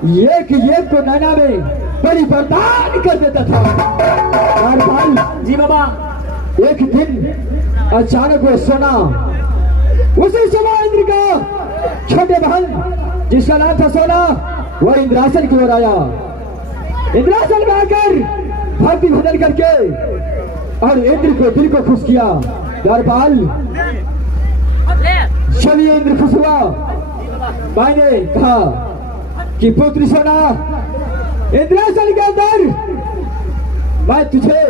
एक एक को नैना में बड़ी बर्बाद कर देता था। और भाई जी बाबा। एक दिन अचानक वो सोना उसी समय इंद्र का छोटे बहन जिसका नाम था सोना वह इंद्रासन की ओर आया। इंद्रासन में आकर भक्ति भजन करके और इंद्र को दिल को खुश किया। द्वारपाल जब ये इंद्र खुश हुआ भाई ने कहा कि पुत्र सोना इंद्रासन के अंदर मैं तुझे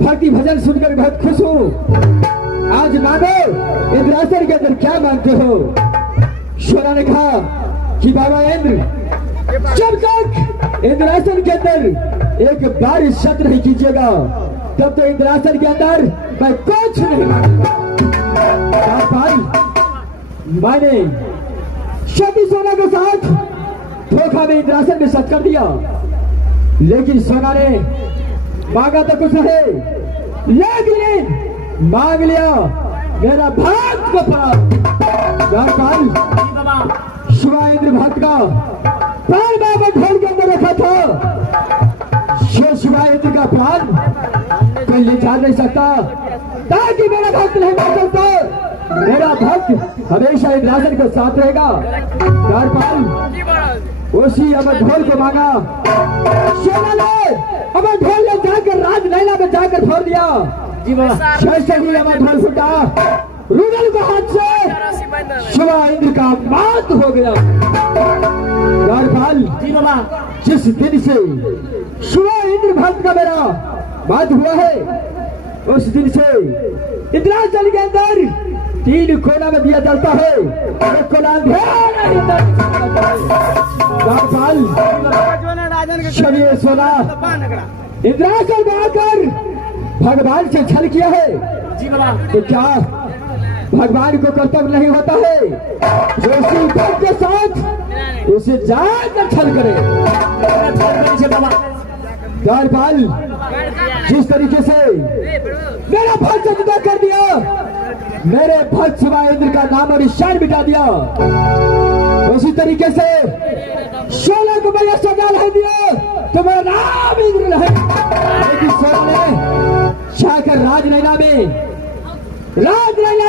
भक्ति भजन सुनकर बहुत खुश हूँ। आज मानो इंद्रासन के अंदर क्या मांगते हो? सोना ने कहा कि बाबा इंद्र जब तक इंद्रासन के अंदर एक बार शत नहीं कीजिएगा तब तो इंद्रासन के अंदर मैं कुछ नहीं मांगूंगा। मैंने शती सोना के साथ धोखा में इंद्रासन में शत कर दिया, लेकिन सोना ने मांगा तो कुछ नहीं, लेकिन मांग लिया मेरा भक्त को प्राण। शिवा इंद्र भक्त का प्राण बाबा ढोल के अंदर रखा था। शिवा इंद्र का प्राण कोई ले जा नहीं सकता ताकि मेरा भक्त नहीं मर सकता। मेरा भक्त हमेशा इंद्रासन के साथ रहेगा। उसी अमर ढोल को मांगा। सोना ने अमर ढोल ने जाकर राज नैना में जाकर फोड़ दिया। अमर ढोल फूटा, रुदल को हाथ से शिवा इंद्र का मौत हो गया। जी बाबा, जिस दिन से शिवा इंद्र भक्त का मेरा मौत हुआ है उस दिन से इंद्रासन के अंदर 3 कोना में दिया जलता है। एक कोना शरीर सोना इंद्रासन में आकर भगवान से छल किया है। तो क्या भगवान को कर्तव्य नहीं होता है जो उसी भक्त के साथ उसे जाकर छल करे? द्वारपाल जिस तरीके से मेरा भक्त से जुदा कर दिया, मेरे भक्त शिवा इंद्र का नाम और निशान मिटा दिया, उसी तरीके से सोना को मैंने सजा नहीं दिया तो मेरा नाम इंद्र नहीं। लेकिन सोना ने जाकर राज नैना में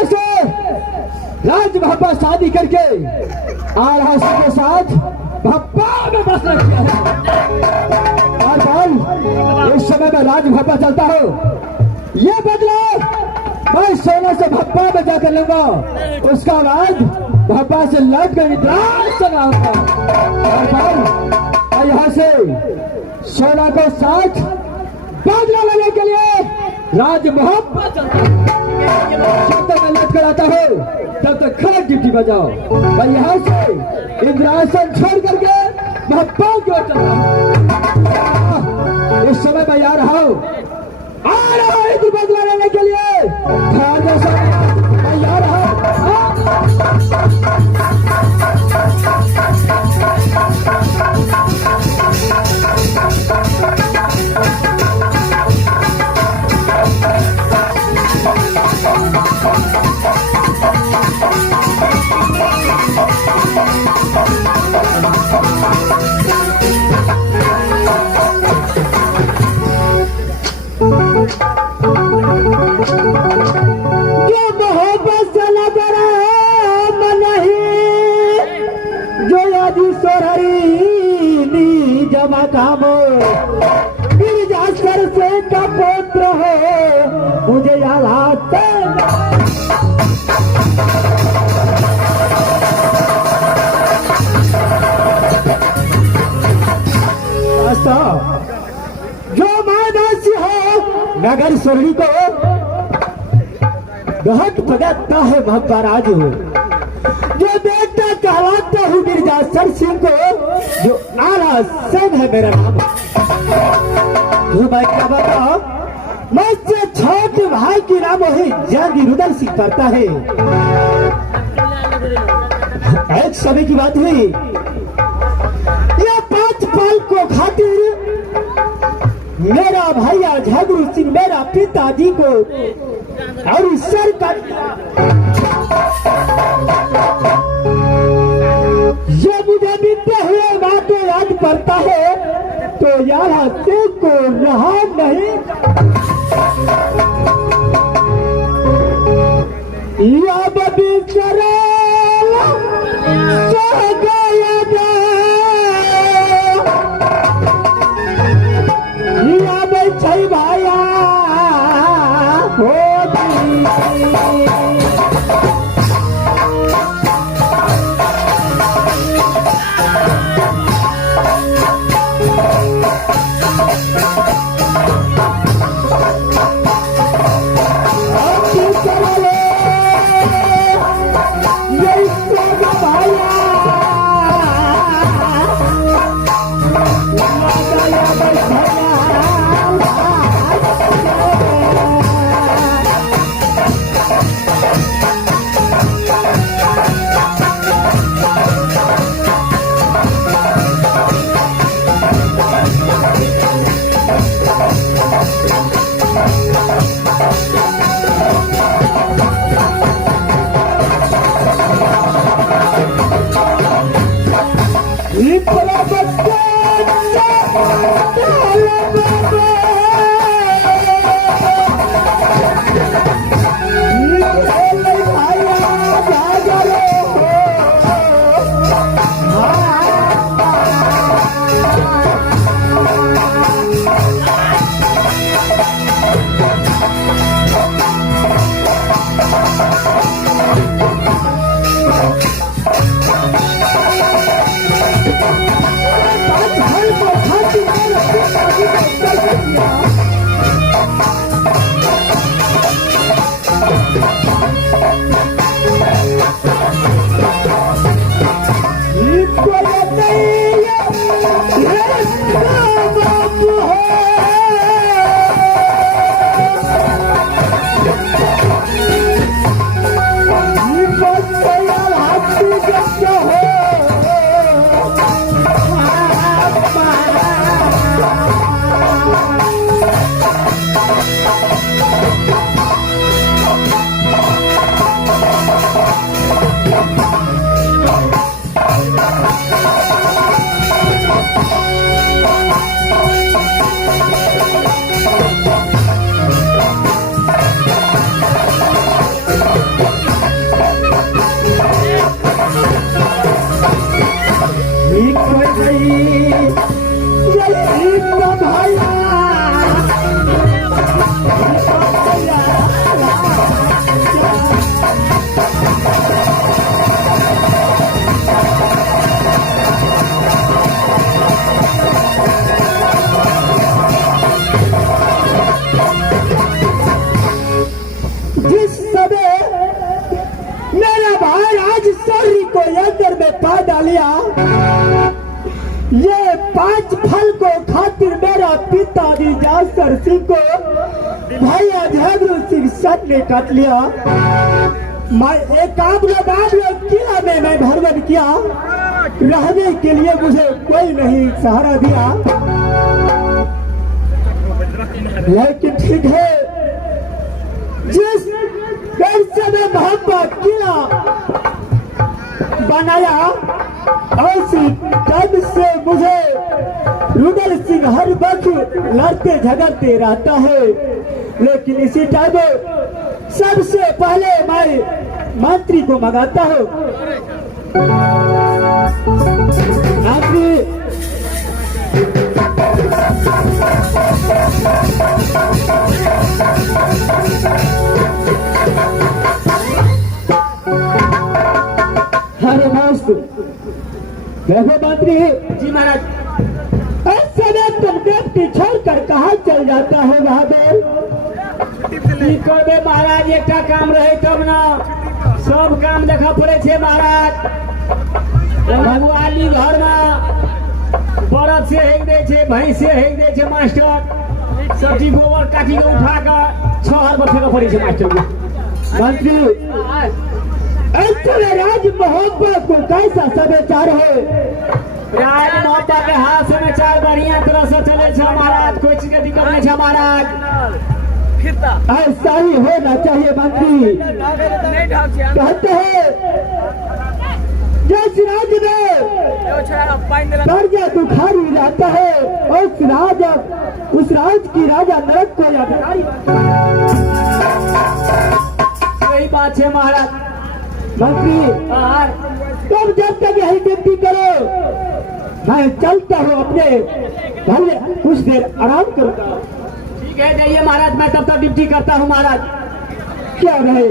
से राज भप्पा शादी करके आरासी के साथ भप्पा में बस रख दिया है। और इस समय में राज भप्पा चलता हो, ये बदला मैं सोना से भप्पा में जाकर लूंगा, उसका राज भप्पा से लग कर इंद्रासन आऊंगा। और यहाँ से सोना को साथ बदला लेने के लिए राज भप्पा चलता है। जब तक मैं लट कर आता हूँ तब तक खड़क ड्यूटी बजाओ। मैं यहाँ से इंद्रासन छोड़ करके भप्पा की ओर चलता हूँ। इस समय मैं आ रहा हूँ इंद्र बदला लेने के लिए। मैं आ रहा हूँ। गिरजासर से का पुत्र हो मुझे याद आता जो मानसी हो नगर सोहनी को बहुत पगड़ता है महाराज हो, जो बेटा कहलाता हूँ गिरजासर सिंह को, जो आला सिंह है मेरा नाम। तो मैं क्या बताओ, मुझसे छोटे भाई की नाम है जंगी रुदल सिंह पड़ता है। एक समय की बात हुई, ये 5 पाल को खातिर मेरा भैया झगड़ू सिंह मेरा पिताजी को और सर का ये मुझे बीते हुए बातें याद पड़ता है तो यार हंसने को रहा नहीं। याद बिसरा छई भाया हो ये 5 फल को खातिर मेरा पिताजी जासर सिंह को भैया झगड़ू सिंह सट ने काट लिया। मैं एक किला में मैं भरवन किया, रहने के लिए मुझे कोई नहीं सहारा दिया। लेकिन ठीक है, जिस समय मोहब्बत किला बनाया ऐसी तब से मुझे रुदल सिंह हर वक्त लड़ते झगड़ते रहता है। लेकिन इसी टाइम सबसे पहले मैं मंत्री को मंगाता हूँ। हरे मस्त देखो मंत्री जी महाराज, ऐसे में तुम व्यक्ति छोड़कर कहाँ चल जाता है महादेव? महाराज एक काम रहे तब ना सब काम देखा पड़े छे महाराज। भगवानी घर में बरद से हेंग दे छे, भैंस से हेंग दे छे मास्टर, सब्जी गोबर काटी के उठा कर 6 हाथ पर फेंका पड़े छे मास्टर। मंत्री ऐसे राज मोहब्बत को कैसा समाचार है? राज मोहब्बत के हाथ समाचार बढ़िया तरह से चले छे महाराज, कोई चीज के दिक्कत नहीं छे महाराज। ऐसा ही होना चाहिए मंत्री। कहते हैं जिस राज्य में कर्जा तू खाली रहता है और उस राज की राजा नरक को अधिकारी। वही बात है महाराज। मंत्री तुम जब तक यही ड्यूटी करो मैं चलता हूँ अपने घर में, कुछ देर आराम करूँगा। ठीक है जाइए महाराज, मैं तब तक ड्यूटी करता हूँ महाराज। क्या रहे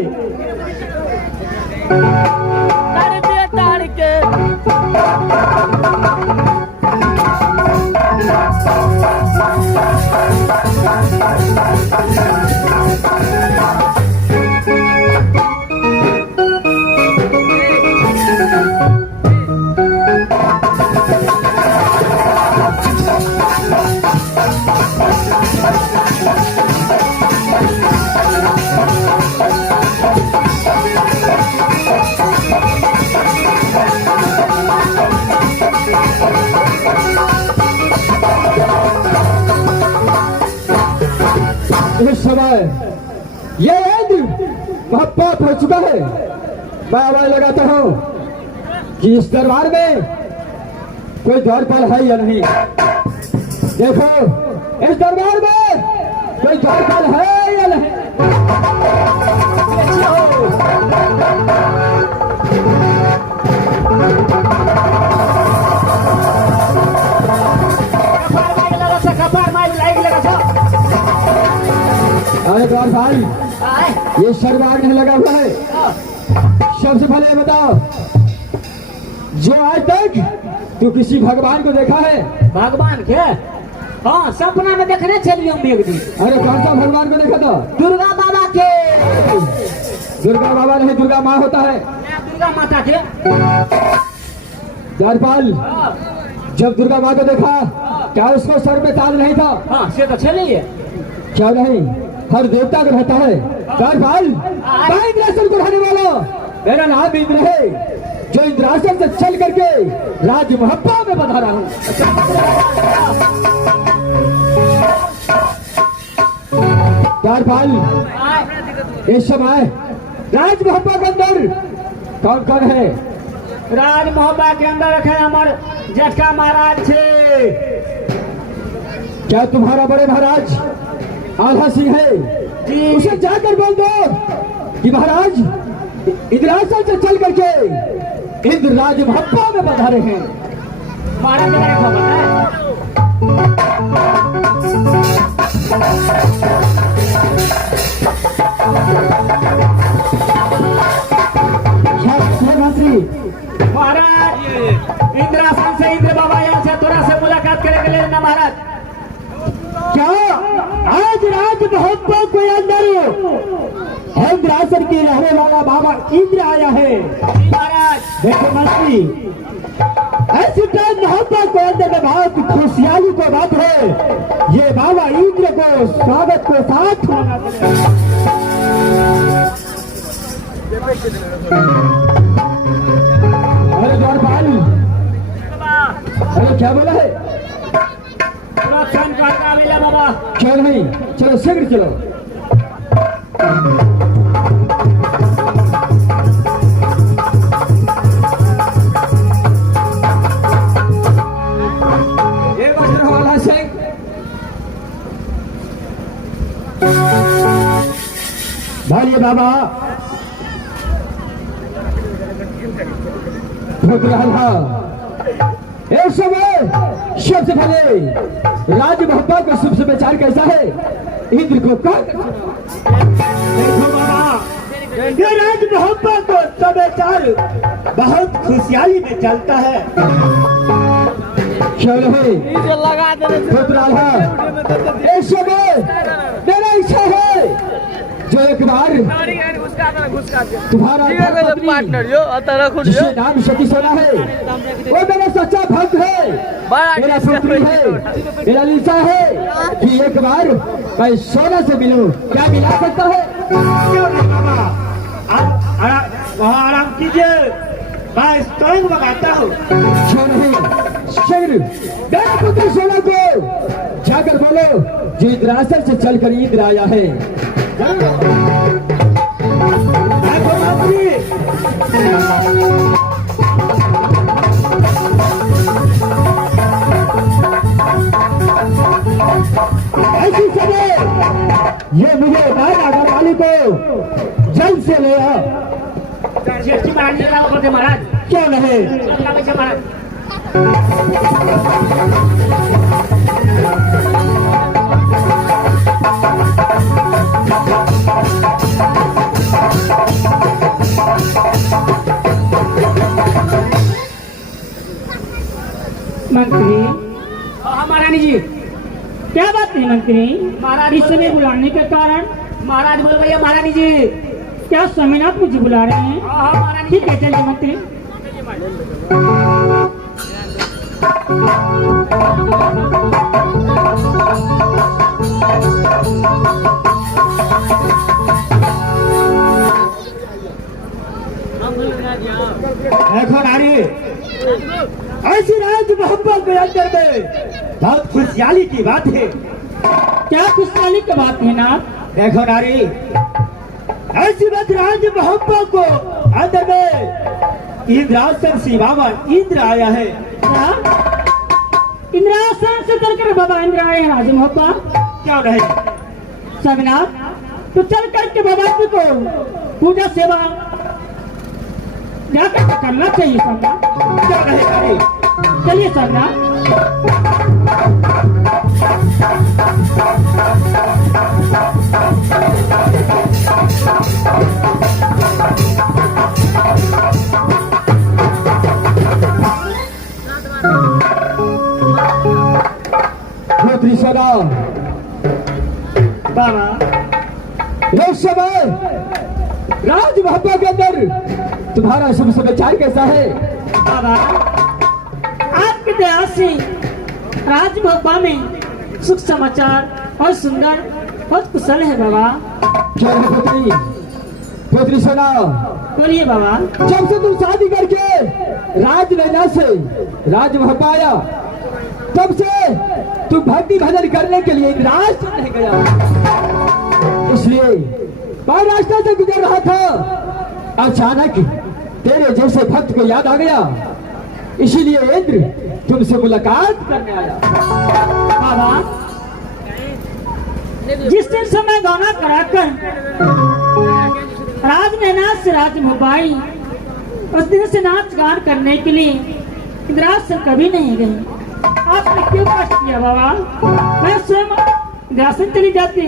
इस समय ये इंद्र महपात हो चुका है। मैं आवाज लगाता हूँ कि इस दरबार में कोई द्वारपाल है या नहीं। देखो इस दरबार में कोई द्वारपाल है या नहीं। अरे द्वारपाल ये शर्मार नहीं लगा हुआ है। सबसे पहले बताओ जो आज तक तू किसी भगवान को देखा है? भगवान के हाँ सपना में देखने चलिए हम एक दिन। अरे कौन सा भगवान को देखा था? दुर्गा बाबा के। दुर्गा बाबा नहीं, दुर्गा माँ होता है। दुर्गा माता के। द्वारपाल जब दुर्गा माँ को देखा क्या उसको सर पे ताज नहीं था? हाँ से तो चलिए। क्या नहीं, हर देवता को रहता है। द्वारपाल मैं इंद्रासन को रहने वाला, मेरा नाम इंद्र है जो इंद्रासन से चल करके राज महब्बा में बधा रहा हूँ। द्वारपाल इस समय राज महब्बा के अंदर कौन कौन है? राज महब्बा के अंदर रखे हमारे जेठका महाराज थे। क्या तुम्हारा बड़े महाराज आल्हा सिंह है? उसे जाकर बोल दो कि महाराज इंद्रासन से चल करके इंद्र राज महब्बा में पधारे हैं। महाराज मेरा खबर है। मंत्री महाराज इंद्रासन से इंद्र बाबा यहाँ से थोड़ा से मुलाकात करेंगे लेना महाराज। क्या आज राज महब्बा के अंदर इंद्रासन की रहने वाला बाबा इंद्र आया है? महाराज देखो मंत्री ऐसी टाइम महब्बा के अंदर में बहुत खुशहाली को बात है। ये बाबा इंद्र को स्वागत को साथ होना पड़ेगा। अरे द्वारपाल अरे क्या बोला है? बाबा क्या नहीं, चलो शीघ्र चलो। ये वज्रवाला सिंह भाई बाबा भूत रहा एक समय सबसे पहले राज महब्बा का शुभ समाचार कैसा है? इंद्र को देखो बाबा ये राज महब्बा को समाचार बहुत खुशहाली में चलता है। क्यों नहीं भूत रहा एक समय मेरा इच्छा है जो एक बार तुम्हारा जिसके नाम सती सोना है वो मेरा सच्चा भक्त है, मेरा पुत्री है, मेरा लीसा है कि एक बार मैं सोना से मिलूं। क्या मिला सकता है? वहाँ आराम कीजिए, मैं स्वयं मंगाता हूँ। क्यों नहीं शीघ्र मेरे पुत्र सोना को जाकर बोलो जो इंद्रासन से चलकर इंद्र आया है। ये मुझे मारना घर वाली को जल्द से ले आ। श्रेष्ठी महाराज जी का ऊपर थे महाराज। क्यों नहीं? चलना वैसे महाराज। मंत्री, हाँ महारानी जी। क्या बात है मंत्री? महाराज इस समय बुलाने के कारण महाराज बोल रही है महारानी जी। क्या स्वामीनाथ मुझे बुला रहे हैं? हाँ हाँ महारानी जी। ठीक है, चलिए मंत्री। देखो नारी, ऐसी राज मोहब्बत के अंदर में बहुत खुशहाली की बात है। क्या खुशहाली की बात है ना? देखो नारी, ऐसी बात राज मोहब्बत को अंदर में इंद्रासन से बाबा इंद्र आया है। क्या इंद्रासन से चलकर बाबा इंद्र आए हैं राजमोहब्बा? क्यों नहीं? स्वामीनाथ, तो चल करके बाबा जी को पूजा सेवा जाकर के करना चाहिए स्वामीनाथ। क्यों नहीं नारी? चलिए स्वामीनाथ। पुत्री सुनो, बाबा, इस समय राज मोहब्बत के अंदर तुम्हारा शुभ समाचार कैसा है? बाबा, आपकी दया से राजभोपा में सुख समाचार और सुंदर बहुत कुशल है बाबा। क्या है पुत्री? पुत्री सुनो, बोलिए बाबा। जब से तुम शादी करके राजनैना से राज मोहब्बत आया, तब से तू भक्ति भजन करने के लिए रास्ता नहीं गया। इसलिए मैं रास्ते से गुजर रहा था, अचानक तेरे जैसे भक्त को याद आ गया, इसीलिए इंद्र तुमसे मुलाकात करने आया। बाबा, जिस दिन से मैं गाना कराकर राजनैना से राजमोबाई, उस दिन से नाच गान करने के लिए इंद्रास से कभी नहीं गई। आपने क्यों कष्ट किया बाबा? मैं स्वयं इंद्रासन चली जाती।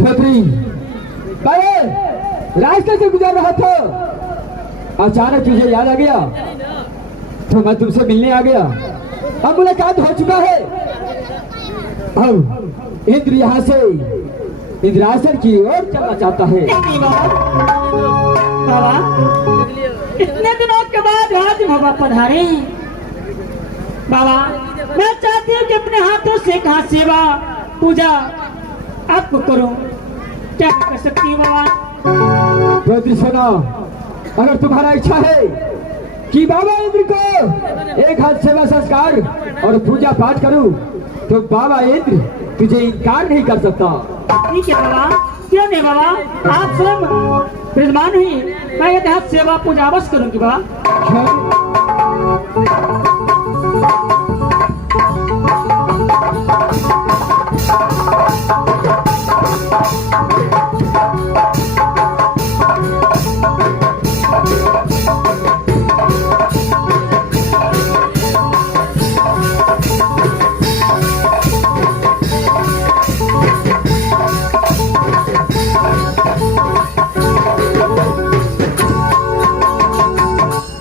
पुत्री, मैं रास्ते से गुजर रहा था, अचानक तुझे याद आ गया, तो मैं तुमसे मिलने आ गया। अब मुलाकात हो चुका है। अब इंद्र यहाँ से इंद्रासन की ओर चलना चाहता है। नहीं बाबा, इतने दिनों के बाद राजभोपा पधारे हैं। बाबा, मैं चाहती हूँ कि अपने हाथों से कहा सेवा पूजा आपको करूं। क्या कर सकती हूँ बाबा? पुत्री सुनो, अगर तुम्हारा इच्छा है कि बाबा इंद्र को एक हाथ सेवा संस्कार और पूजा पाठ करूं, तो बाबा इंद्र तुझे इनकार नहीं कर सकता। ठीक है बाबा, क्यों नहीं बाबा, आप स्वयं विद्वान हुई, मैं ये हाथ सेवा पूजा अवश्य करूंगी बाबा।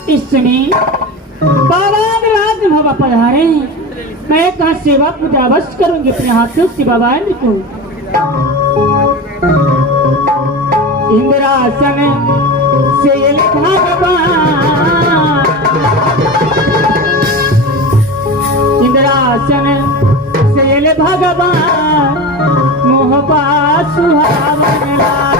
इसमें बाबा राजभोपा पधारे हैं, मैं एक हाथ सेवा पूजा अवश्य करूंगी अपने हाथों से बाबा इंद्र को। इंद्रासन से भगवान, इंद्रासन से भगवान मोहबा सुहावन लागे।